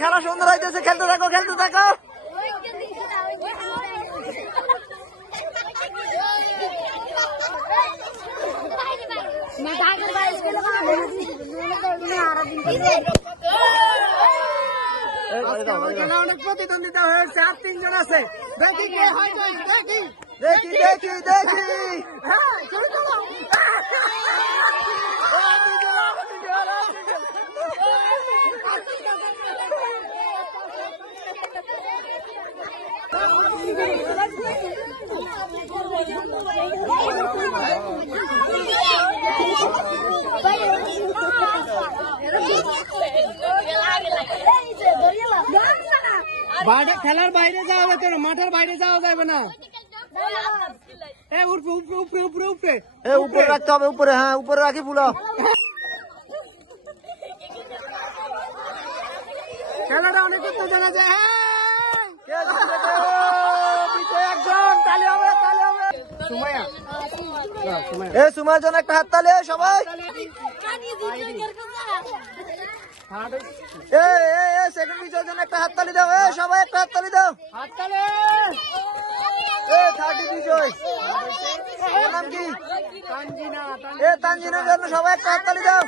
খেলা সুন্দর হইতেছে, খেলতে থাকো খেলতে থাকো। অনেক প্রতিদ্বন্দ্বিতা হয়েছে, আর 3 জন আছে। দেখি কে হয়, দেখি দেখি দেখি দেখি। হ্যাঁ চলো চলো। খেলার বাইরে যাওয়া যাবে না, মাঠের বাইরে যাওয়া যাবে না। উপরে উপরে উপরে উপরে রাখতে হবে, উপরে। হ্যাঁ উপরে রাখি ফুলো। খেলাটা অনেক উত্তেজনা যায়। সুমাইয়ের জন্য একটা হাত তালি সবাই। সেকেন্ড বিজয়ের জন্য একটা হাত তালি দাও, সবাই একটা হাত তালি দাও। থার্ড বিজয় নাম কি? তানজিনার জন্য সবাই একটা হাত তালি দাও।